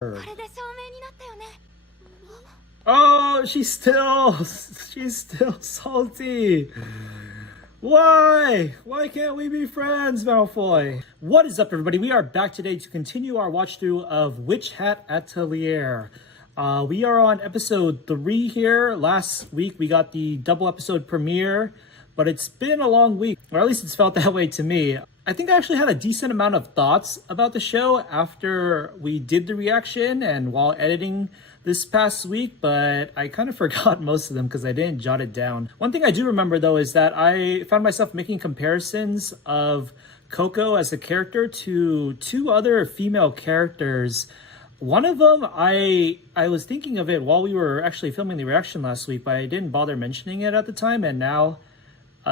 Oh, she's still salty. Why? Why can't we be friends, Malfoy? What is up, everybody? We are back today to continue our watch through of Witch Hat Atelier. We are on episode 3 here. Last week we got the double episode premiere, but it's been a long week, or at least it's felt that way to me. I think I actually had a decent amount of thoughts about the show after we did the reaction and while editing this past week, but I kind of forgot most of them because I didn't jot it down. One thing I do remember though is that I found myself making comparisons of Coco as a character to 2 other female characters. One of them, I was thinking of it while we were actually filming the reaction last week, but I didn't bother mentioning it at the time, and now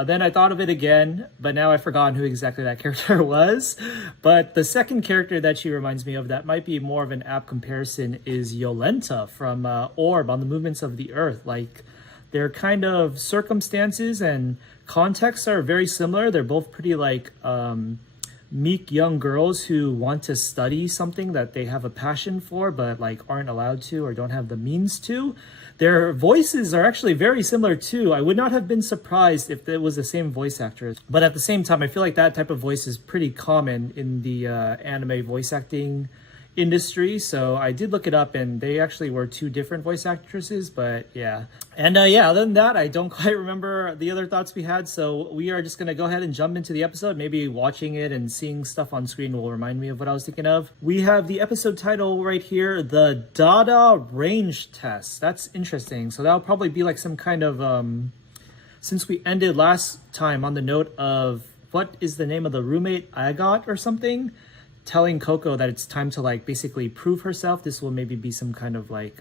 then I thought of it again, but now I've forgotten who exactly that character was. But the second character that she reminds me of that might be more of an apt comparison is Yolenta from Orb on the Movements of the Earth. Like, their kind of circumstances and contexts are very similar. They're both pretty like meek young girls who want to study something that they have a passion for but like aren't allowed to or don't have the means to. Their voices are actually very similar too. I would not have been surprised if it was the same voice actress, but at the same time I feel like that type of voice is pretty common in the anime voice acting industry. So I did look it up and they actually were 2 different voice actresses, but yeah. And yeah, other than that, I don't quite remember the other thoughts we had. So we are just going to go ahead and jump into the episode. Maybe watching it and seeing stuff on screen will remind me of what I was thinking of. We have the episode title right here, the DADAH range test. That's interesting. So that'll probably be like some kind of, since we ended last time on the note of what is the name of the roommate, Agat or something, telling Coco that it's time to like basically prove herself. This will maybe be some kind of like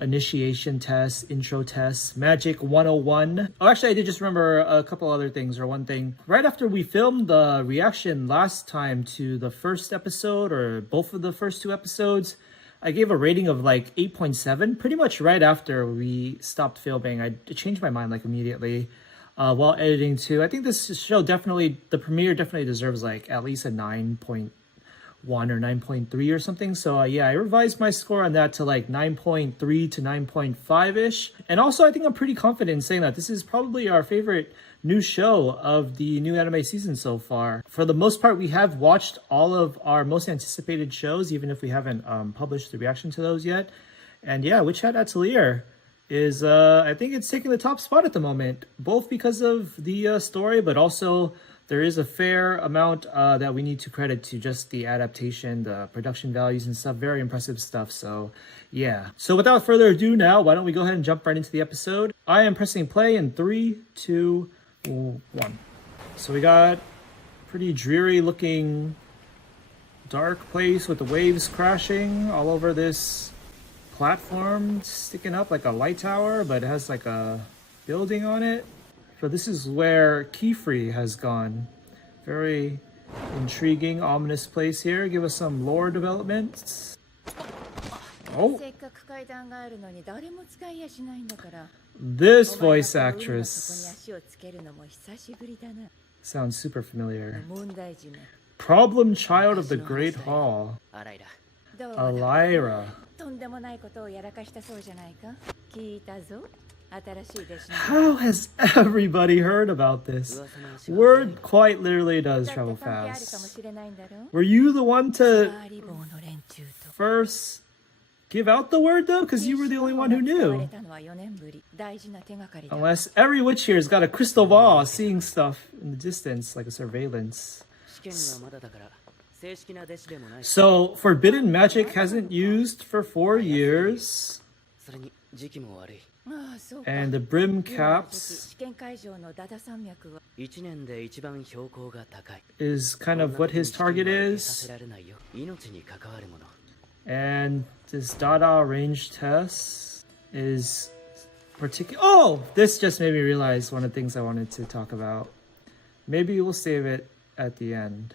initiation test, intro test, magic 101. Oh, actually I did just remember a couple other things, or one thing. Right after we filmed the reaction last time to the first episode, or both of the first 2 episodes, I gave a rating of like 8.7. Pretty much right after we stopped filming, I changed my mind like immediately. While editing too. I think this show definitely, the premiere definitely deserves like at least a 9.1 or 9.3 or something. So yeah, I revised my score on that to like 9.3 to 9.5-ish. And also I think I'm pretty confident in saying that this is probably our favorite new show of the new anime season so far. For the most part, we have watched all of our most anticipated shows, even if we haven't published the reaction to those yet. And yeah, Witch Hat Atelier is I think it's taking the top spot at the moment, both because of the story, but also there is a fair amount that we need to credit to just the adaptation, the production values and stuff. Very impressive stuff. So yeah, so without further ado, now why don't we go ahead and jump right into the episode. I am pressing play in 3, 2, 1. So we got pretty dreary looking dark place with the waves crashing all over this platform sticking up like a light tower, but it has like a building on it. So this is where Keyfree has gone. Very intriguing, ominous place here. Give us some lore developments. Oh, this voice actress sounds super familiar. Problem child of the Great Hall, Alira. How has everybody heard about this? Word quite literally does travel fast. Were you the one to first give out the word though? Because you were the only one who knew. Unless every witch here has got a crystal ball seeing stuff in the distance like a surveillance. So forbidden magic hasn't used for 4 years. And the brim caps is kind of what his target is. And this DADAH range test is particular. Oh, this just made me realize one of the things I wanted to talk about. Maybe we'll save it at the end.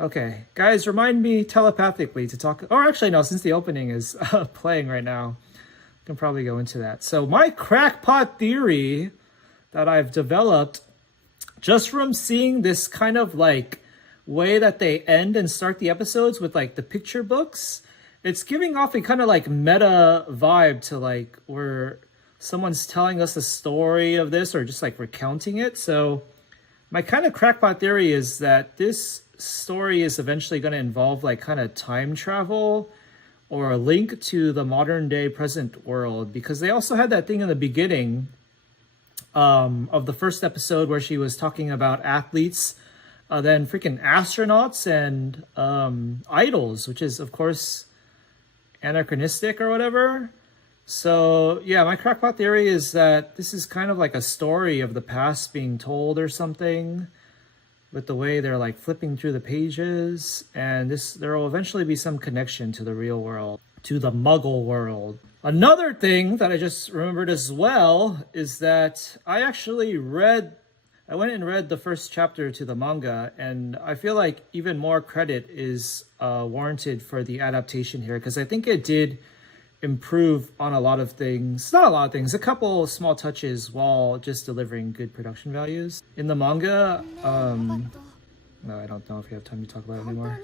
Okay, guys, remind me telepathically to talk. Or actually, no, since the opening is playing right now, I can probably go into that. So my crackpot theory that I've developed just from seeing this kind of like way that they end and start the episodes with like the picture books It's giving off a kind of like meta vibe to like where someone's telling us a story of this or just like recounting it. So my kind of crackpot theory is that this story is eventually going to involve like kind of time travel or a link to the modern day present world, because they also had that thing in the beginning of the first episode where she was talking about athletes, then freaking astronauts and idols, which is of course anachronistic or whatever. So yeah, my crackpot theory is that this is kind of like a story of the past being told or something, with the way they're like flipping through the pages, and there will eventually be some connection to the real world, to the Muggle world. Another thing that I just remembered as well is that I went and read the first chapter to the manga, and I feel like even more credit is warranted for the adaptation here, because I think it did improve on a lot of things. Not a lot of things, a couple small touches while just delivering good production values. In the manga, no, I don't know if you have time to talk about it anymore.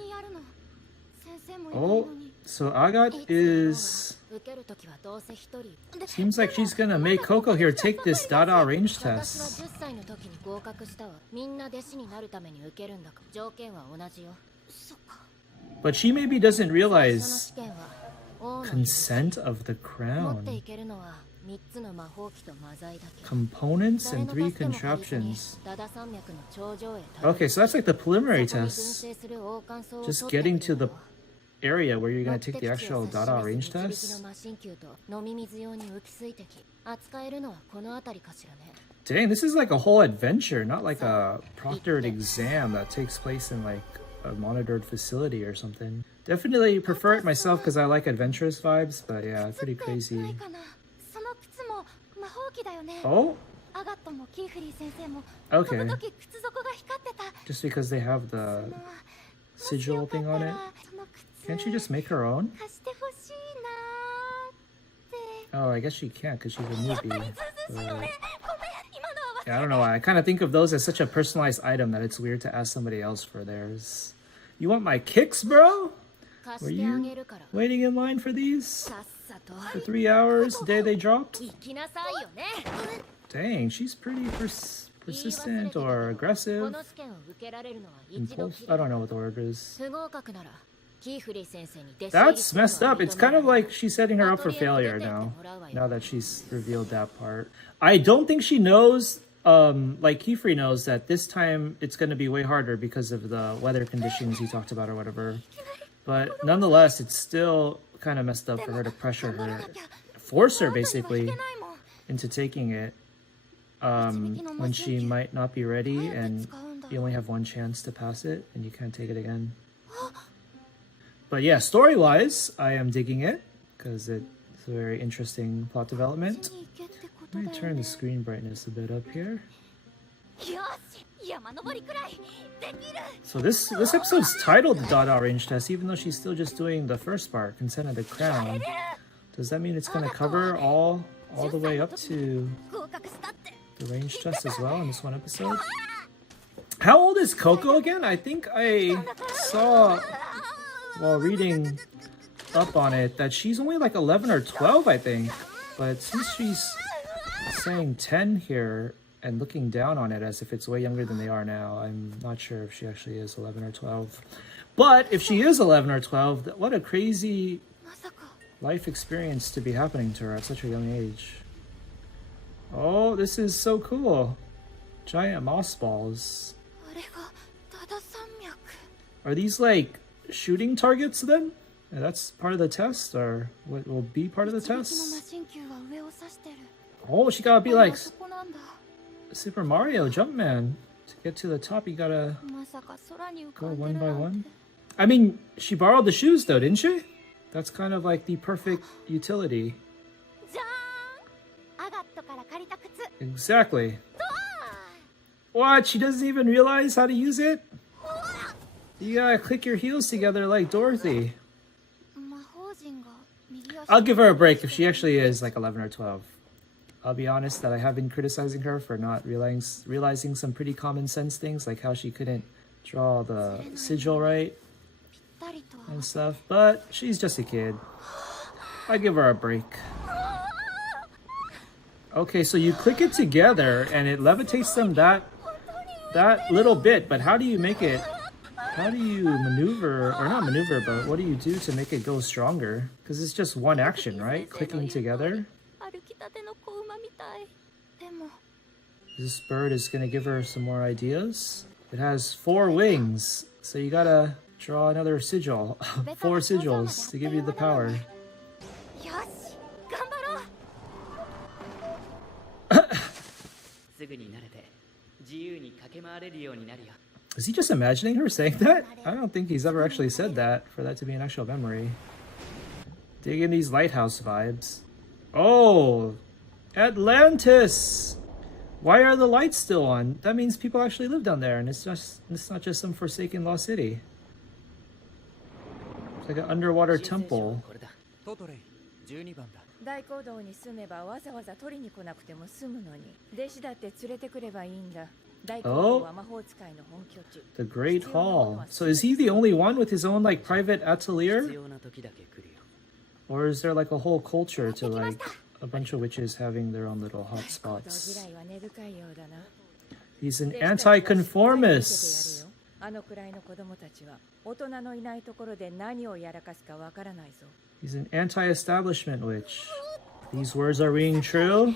Oh, so Agat seems like she's gonna make Coco here take this DADAH range test. But she maybe doesn't realize consent of the crown. Components and 3 contraptions. Okay, so that's like the preliminary test. Just getting to the area where you're going to take the actual DADAH range test. Dang, this is like a whole adventure, not like a proctored exam that takes place in like a monitored facility or something. Definitely prefer it myself because I like adventurous vibes, but yeah, pretty crazy. Oh? Okay. Just because they have the sigil thing on it? Can't she just make her own? Oh, I guess she can't because she's a newbie. Yeah, I don't know why. I kind of think of those as such a personalized item that it's weird to ask somebody else for theirs. You want my kicks, bro? Were you waiting in line for these? For 3 hours the day they dropped? Dang, she's pretty persistent or aggressive. I don't know what the word is. That's messed up. It's kind of like she's setting her up for failure now that she's revealed that part. I don't think she knows, like Kifri knows, that this time it's going to be way harder because of the weather conditions he talked about or whatever. But nonetheless, it's still kind of messed up for her to pressure her, force her basically into taking it when she might not be ready and you only have one chance to pass it and you can't take it again. But yeah, story-wise, I am digging it because it's a very interesting plot development. Let me turn the screen brightness a bit up here. So this episode's titled the DADAH range test, even though she's still just doing the first part, Consent of the Crown. Does that mean it's going to cover all the way up to the range test as well in this one episode? How old is Coco again? I think I saw while reading up on it that she's only like 11 or 12, I think. But since she's saying 10 here and looking down on it as if it's way younger than they are now, I'm not sure if she actually is 11 or 12. But if she is 11 or 12, what a crazy life experience to be happening to her at such a young age. Oh, this is so cool. Giant moss balls. Are these like shooting targets then? Yeah, that's part of the test, or what will be part of the test? Oh, she gotta be like Super Mario Jumpman. To get to the top, you gotta go one by one. I mean, she borrowed the shoes though, didn't she? That's kind of like the perfect utility. Exactly. What? She doesn't even realize how to use it? You gotta click your heels together like Dorothy. I'll give her a break if she actually is like 11 or 12. I'll be honest that I have been criticizing her for not realizing some pretty common sense things, like how she couldn't draw the sigil right. and stuff, but she's just a kid. I give her a break. Okay, so you click it together and it levitates them that little bit, but how do you make it? How do you maneuver, or not maneuver, but what do you do to make it go stronger? Because it's just one action, right? Clicking together. This bird is going to give her some more ideas. It has 4 wings, so you gotta draw another sigil. 4 sigils to give you the power. Is he just imagining her saying that? I don't think he's ever actually said that for that to be an actual memory. Dig in these lighthouse vibes. Oh, Atlantis! Why are the lights still on? That means people actually live down there, and it's not just some forsaken lost city. It's like an underwater temple. Oh, the Great Hall. So is he the only one with his own like private atelier? Or is there like a whole culture to like a bunch of witches having their own little hot spots? He's an anti-conformist. He's an anti-establishment witch. These words are ringing true?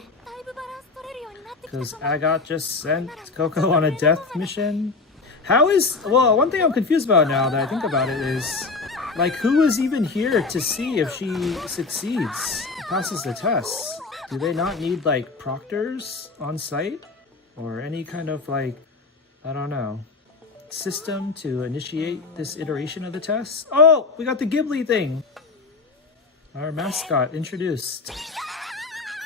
Because Agat just sent Coco on a death mission? How is... Well, one thing I'm confused about now that I think about it is... Like, who is even here to see if she succeeds, passes the test? Do they not need, like, proctors on site? Or any kind of, like, I don't know, system to initiate this iteration of the test? Oh, we got the Ghibli thing! Our mascot introduced.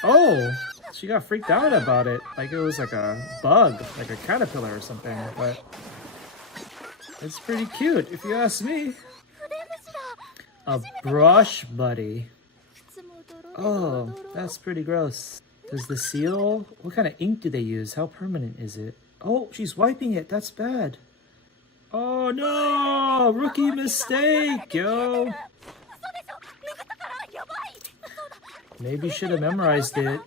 Oh! She got freaked out about it, like it was like a bug, like a caterpillar or something, but it's pretty cute, if you ask me. A brush buddy. Oh, that's pretty gross. Does the seal... What kind of ink do they use? How permanent is it? Oh, she's wiping it. That's bad. Oh no! Rookie mistake, yo! Maybe should have memorized it.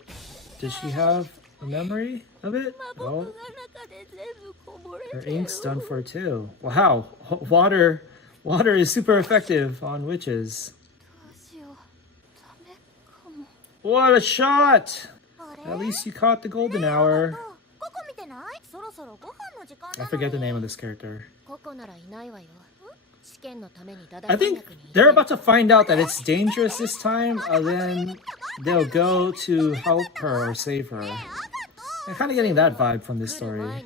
Does she have a memory of it? Oh. Her ink's done for too. Wow. Water is super effective on witches. What a shot! At least you caught the golden hour. I forget the name of this character. I think they're about to find out that it's dangerous this time, and then they'll go to help her or save her. I'm kind of getting that vibe from this story.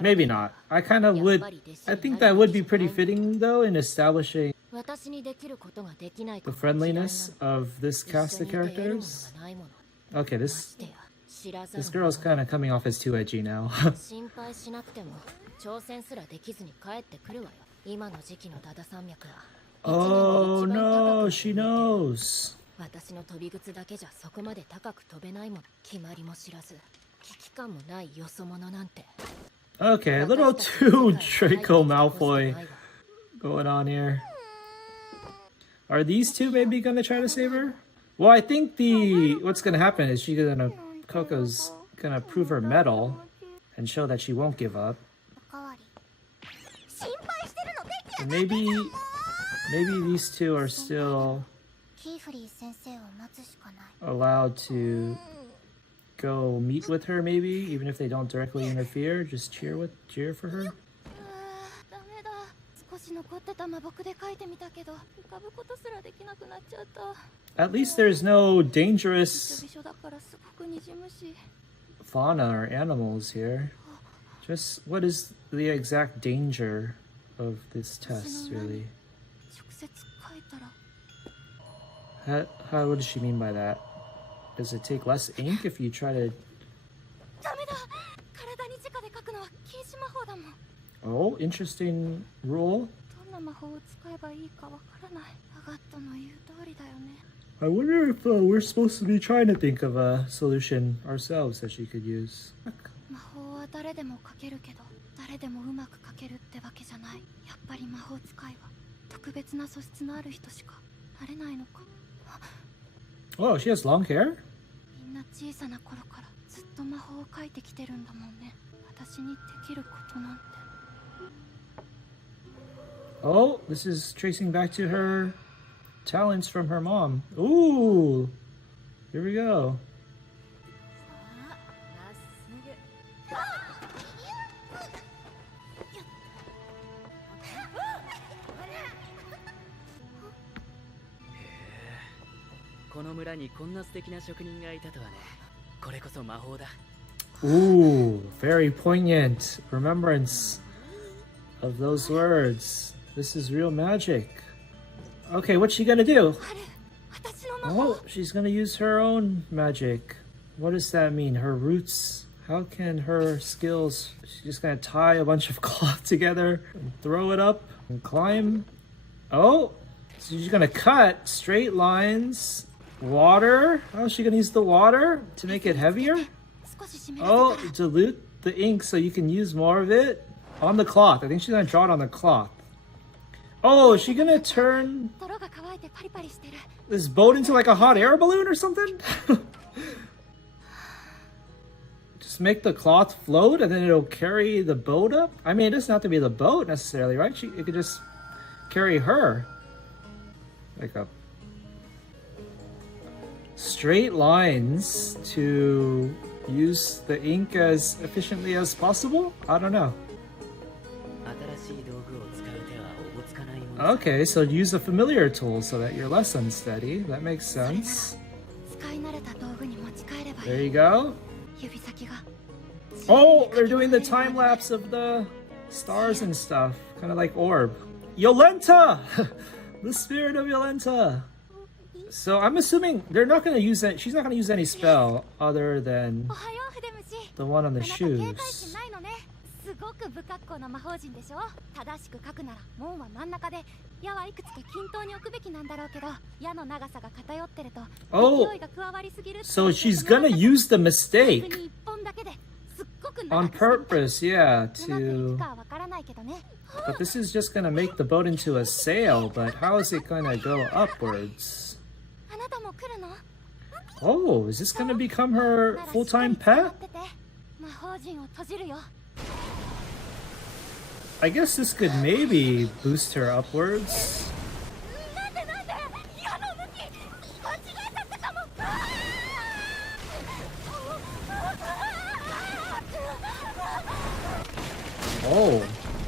Maybe not. I kind of would... I think that would be pretty fitting, though, in establishing the friendliness of this cast of characters. Okay, this girl's kind of coming off as too edgy now. Oh no, she knows. Okay, a little too Draco Malfoy going on here. Are these two maybe gonna try to save her? Well, I think what's gonna happen is Coco's gonna prove her mettle and show that she won't give up. And maybe these two are still allowed to go meet with her, maybe, even if they don't directly interfere, just cheer for her. At least there's no dangerous fauna or animals here. Just what is the exact danger of this test, really? What does she mean by that? Does it take less ink if you try to... Oh, interesting rule. I wonder if we're supposed to be trying to think of a solution ourselves that she could use. 誰でもうまく描けるってわけじゃない。やっぱり魔法使いは特別な素質のある人しかなれないのか。 Oh, she has long hair? みんな小さな頃からずっと魔法を描いてきてるんだもんね。私にできることなんて。 Oh, this is tracing back to her talents from her mom. Ooh, here we go. この村にこんな素敵な職人がいたとはね。これこそ魔法だ。 Ooh, very poignant remembrance of those words. This is real magic. Okay, what's she gonna do? Oh, she's gonna use her own magic. What does that mean? Her roots? How can her skills... She's just gonna tie a bunch of cloth together and throw it up and climb. Oh, so she's gonna cut straight lines. Water? How is she gonna use the water to make it heavier? Oh, dilute the ink so you can use more of it on the cloth. I think she's gonna draw it on the cloth. Oh, is she gonna turn this boat into like a hot air balloon or something? Just make the cloth float and then it'll carry the boat up? I mean, it doesn't have to be the boat necessarily, right? It could just carry her. Like a straight lines to use the ink as efficiently as possible? I don't know. Okay, so use a familiar tool so that you're less unsteady. That makes sense. There you go. Oh, they're doing the time lapse of the stars and stuff. Kind of like orb. Yolenta! The spirit of Yolenta. So I'm assuming they're not going to use that. She's not going to use any spell other than the one on the shoes. Oh, so she's going to use the mistake on purpose, yeah, to... But this is just going to make the boat into a sail, but how is it going to go upwards? Oh, is this going to become her full-time pet? I guess this could maybe boost her upwards. Oh,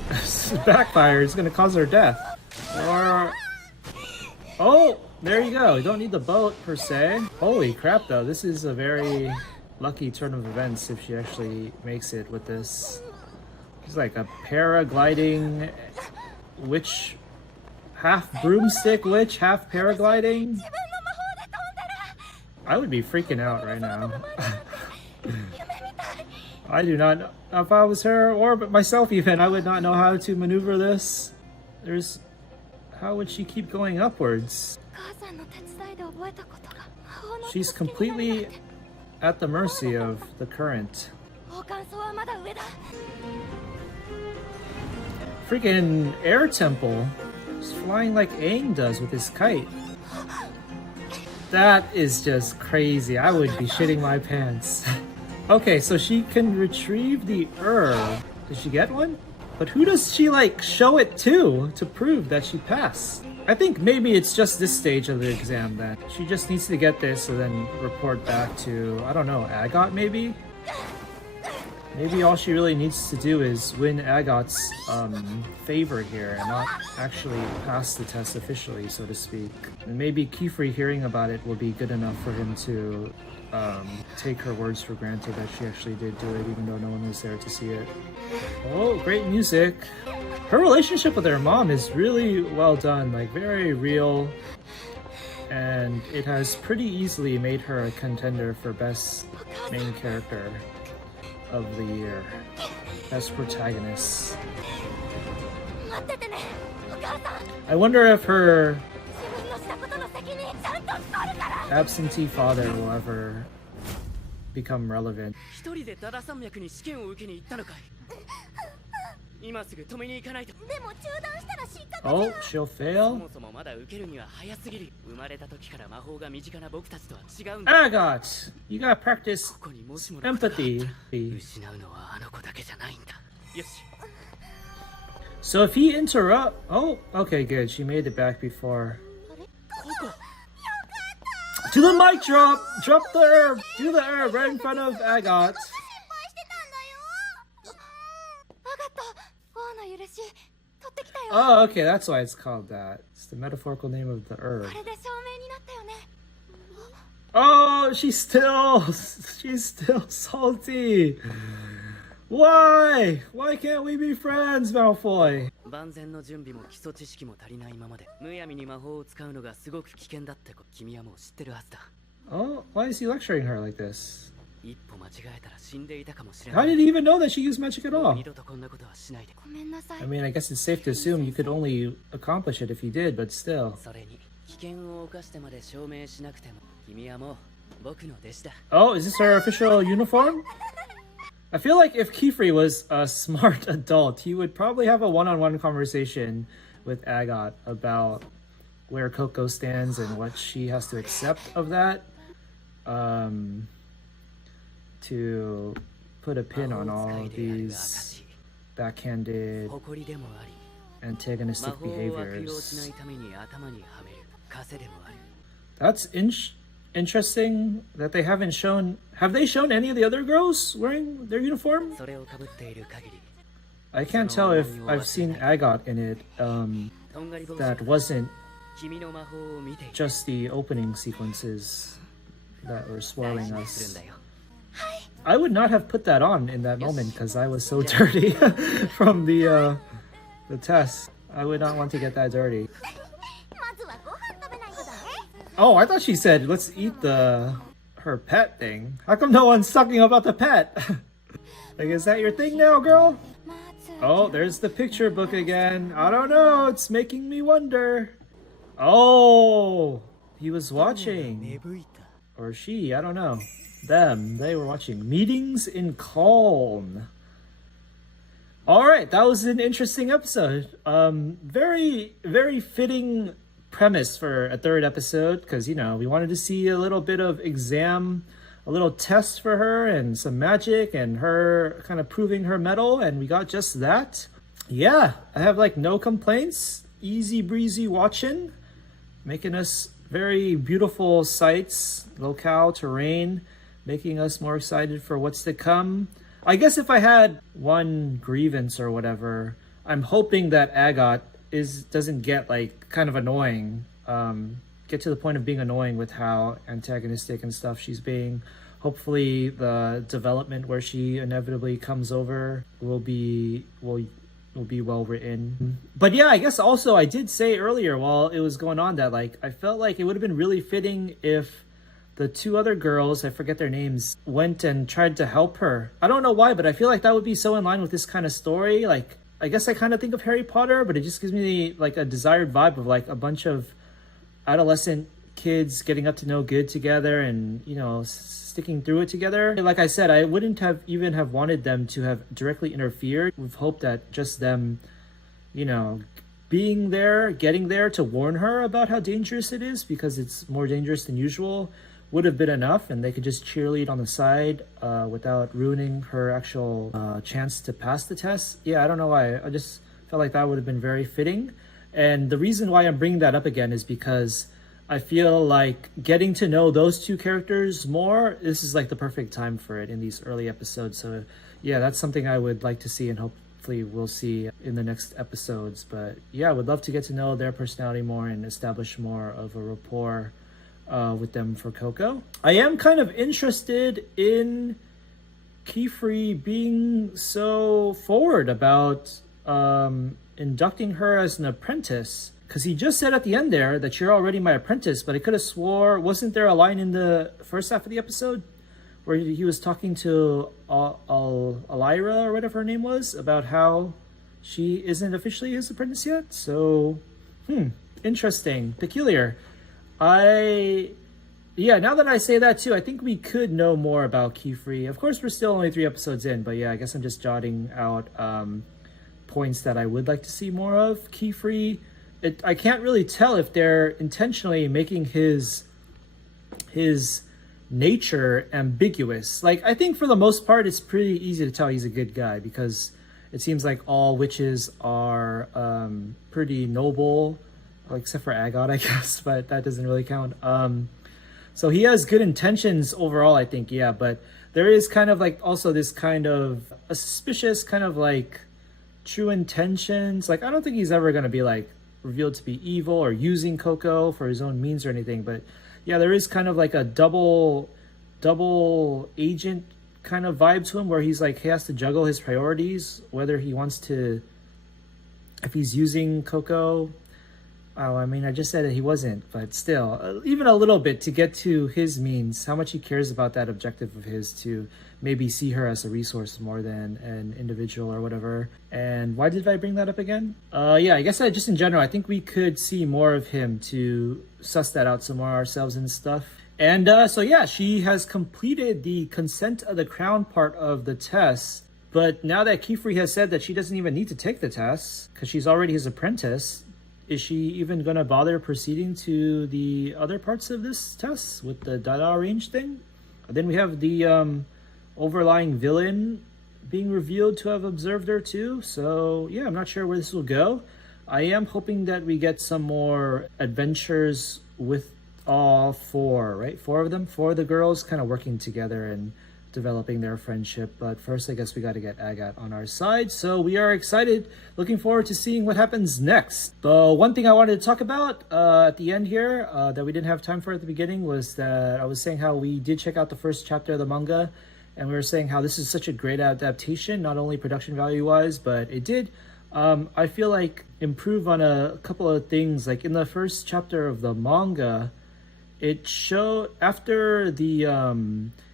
this backfire is going to cause her death. Or... Oh, there you go. You don't need the boat per se. Holy crap, though. This is a very lucky turn of events if she actually makes it with this. It's like a paragliding witch, half broomstick witch, half paragliding. I would be freaking out right now. I do not know. If I was her or myself even, I would not know how to maneuver this. How would she keep going upwards? She's completely at the mercy of the current. Freaking air temple. Just flying like Aang does with his kite. That is just crazy. I would be shitting my pants. Okay, so she can retrieve the herb. Did she get one? But who does she like show it to prove that she passed? I think maybe it's just this stage of the exam that she just needs to get this and then report back to, I don't know, Agot maybe? Maybe all she really needs to do is win Agot's favor here and not actually pass the test officially, so to speak. And maybe Kiefer hearing about it will be good enough for him to take her words for granted that she actually did do it, even though no one was there to see it. Oh, great music. Her relationship with her mom is really well done, like very real, and it has pretty easily made her a contender for best main character of the year, best protagonist. I wonder if her absentee father will ever become relevant. 今すぐ止めに行かないと。でも中断したら失格。 Oh, she'll そ fail? もそもまだ受けるには早すぎる。生まれた時から魔法が身近な僕たちとは違うんだ。 Agot! You gotta practice ここにもしものことがあった empathy. 失うのはあの子だけじゃないんだ。よし。 So if he interrupt... Oh, okay, good. She made it back before. Do the mic drop! Drop the herb! Do the herb right in front of Agot. 心配してたんだよ。わかった。王の許し取ってきたよ。 Oh, okay, that's why it's called that. It's the metaphorical name of the こ herb. れで証明になったよね。 Oh, she's still salty. Why? Why can't we be friends, Malfoy? 万全の準備も基礎知識も足りないままでむやみに魔法を使うのがすごく危険だって君はもう知ってるはずだ。 Oh, why is he lecturing her like this? 一歩間違えたら死んでいたかもしれ How ない。 did he even know that she used magic at もう all? 二度とこんなことはしないで。ごめんなさい。 I mean, I guess it's safe to assume you could only accomplish it if you did, but still. それに危険を冒してまで証明しなくても君はもう僕の弟子だ。 Oh, is this her official uniform? I feel like if Kefri was a smart adult, he would probably have a one-on-one conversation with Agot about where Coco stands and what she has to accept of that. To put a pin on all of these backhanded 誇りでもあり、 antagonistic 魔法を悪用しな behaviors. いために頭にはめる枷でもある。 That's interesting that they haven't shown. Have they shown any of the other girls wearing their uniform? それをかぶっている限り、 I can't tell if I've seen Agot in it. とんがり帽子 That wasn't 君の魔法を見ている。 just the opening sequences that were 大 spoiling 事にするん us. だよ。 I would not have put that on in that moment because I was so dirty from the test. I would not want to get that dirty. まずはご飯食べないとだね。 Oh, I thought she said let's eat her pet thing. How come no one's talking about the pet? Like, is that your thing now, girl? まず。 Oh, there's the picture book again. I don't know. It's making me wonder. Oh, he was watching. Or she, I don't know. Them, they were watching. Meetings in Calm. All right, that was an interesting episode. Very, very fitting premise for a third episode because, you know, we wanted to see a little bit of exam, a little test for her and some magic and her kind of proving her mettle, and we got just that. Yeah, I have like no complaints. Easy breezy watching, making us very beautiful sights, locale, terrain, making us more excited for what's to come. I guess if I had one grievance or whatever, I'm hoping that Agot doesn't get like kind of annoying, get to the point of being annoying with how antagonistic and stuff she's being. Hopefully the development where she inevitably comes over will be well written. But yeah, I guess also I did say earlier while it was going on that like I felt like it would have been really fitting if the two other girls, I forget their names, went and tried to help her. I don't know why, but I feel like that would be so in line with this kind of story. Like, I guess I kind of think of Harry Potter, but it just gives me like a desired vibe of like a bunch of adolescent kids getting up to no good together and, you know, sticking through it together. Like I said, I wouldn't have even have wanted them to have directly interfered. We've hoped that just them, you know, being there, getting there to warn her about how dangerous it is because it's more dangerous than usual would have been enough, and they could just cheerlead on the side without ruining her actual chance to pass the test. Yeah, I don't know why. I just felt like that would have been very fitting. And the reason why I'm bringing that up again is because I feel like getting to know those two characters more, this is like the perfect time for it in these early episodes. So yeah, that's something I would like to see and hopefully we'll see in the next episodes. But yeah, I would love to get to know their personality more and establish more of a rapport with them for Coco. I am kind of interested in Kefri being so forward about inducting her as an apprentice, because he just said at the end there that you're already my apprentice, but I could have swore, wasn't there a line in the first half of the episode where he was talking to Alira or whatever her name was about how she isn't officially his apprentice yet? So, interesting, peculiar. Now that I say that too, I think we could know more about Kefri. Of course, we're still only 3 episodes in, but yeah, I guess I'm just jotting out points that I would like to see more of. Keyfree, I can't really tell if they're intentionally making his nature ambiguous. Like, I think for the most part it's pretty easy to tell he's a good guy, because it seems like all witches are pretty noble, except for Agot, I guess, but that doesn't really count. So he has good intentions overall, I think, yeah, but there is kind of like also this kind of a suspicious kind of like true intentions. Like, I don't think he's ever going to be like revealed to be evil or using Coco for his own means or anything, but yeah, there is kind of like a double agent kind of vibe to him, where he's like, he has to juggle his priorities, whether he wants to, if he's using Coco. Oh, I mean, I just said that he wasn't, but still, even a little bit to get to his means, how much he cares about that objective of his to maybe see her as a resource more than an individual or whatever. And why did I bring that up again? Yeah, I guess just in general, I think we could see more of him to suss that out some more ourselves and stuff. And so yeah, she has completed the consent of the crown part of the test. But now that Keyfree has said that she doesn't even need to take the test because she's already his apprentice, is she even going to bother proceeding to the other parts of this test with the DADAH range thing? And then we have the overlying villain being revealed to have observed her too. So yeah, I'm not sure where this will go. I am hoping that we get some more adventures with all four, right? Four of them, four of the girls kind of working together and developing their friendship. But first, I guess we got to get Agat on our side. So we are excited, looking forward to seeing what happens next. The one thing I wanted to talk about at the end here that we didn't have time for at the beginning was that I was saying how we did check out the first chapter of the manga, and we were saying how this is such a great adaptation, not only production value wise, but it did I feel like improve on a couple of things. Like in the first chapter of the manga, it showed after the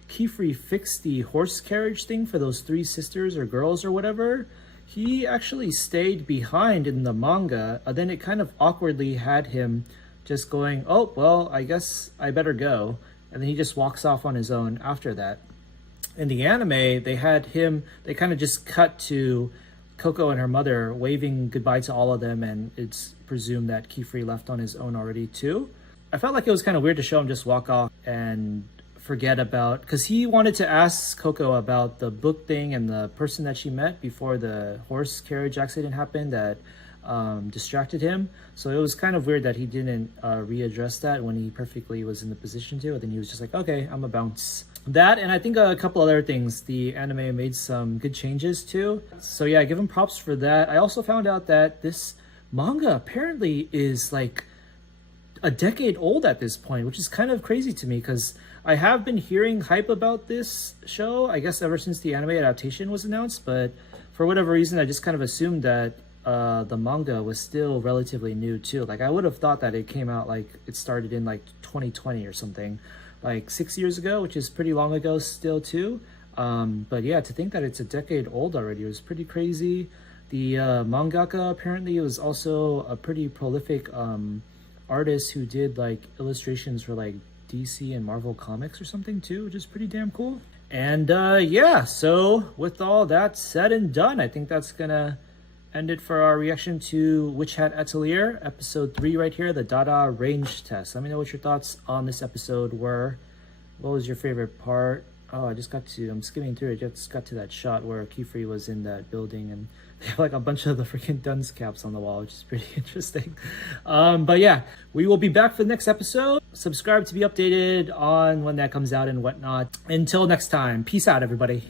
Keyfree fixed the horse carriage thing for those three sisters or girls or whatever, he actually stayed behind in the manga. Then it kind of awkwardly had him just going, oh, well, I guess I better go. And then he just walks off on his own after that. In the anime, they kind of just cut to Coco and her mother waving goodbye to all of them, and it's presumed that Keyfree left on his own already too. I felt like it was kind of weird to show him just walk off and forget about, because he wanted to ask Coco about the book thing and the person that she met before the horse carriage accident happened that distracted him. So it was kind of weird that he didn't readdress that when he perfectly was in the position to, and then he was just like, okay, I'm a bounce. That, and I think a couple other things, the anime made some good changes too. So yeah, give him props for that. I also found out that this manga apparently is like a decade old at this point, which is kind of crazy to me because I have been hearing hype about this show, I guess ever since the anime adaptation was announced, but for whatever reason I just kind of assumed that the manga was still relatively new too. Like I would have thought that it came out, like it started in like 2020 or something, like 6 years ago, which is pretty long ago still too. But yeah, to think that it's a decade old already was pretty crazy. The mangaka apparently was also a pretty prolific artist who did like illustrations for like DC and Marvel comics or something too, which is pretty damn cool. And yeah, so with all that said and done, I think that's gonna end it for our reaction to Witch Hat Atelier episode 3 right here, the DADAH range test. Let me know what your thoughts on this episode were. What was your favorite part? Oh, I'm skimming through it. Just got to that shot where Keyfree was in that building and they have like a bunch of the freaking dunce caps on the wall, which is pretty interesting. But yeah, we will be back for the next episode. Subscribe to be updated on when that comes out and whatnot. Until next time, peace out, everybody.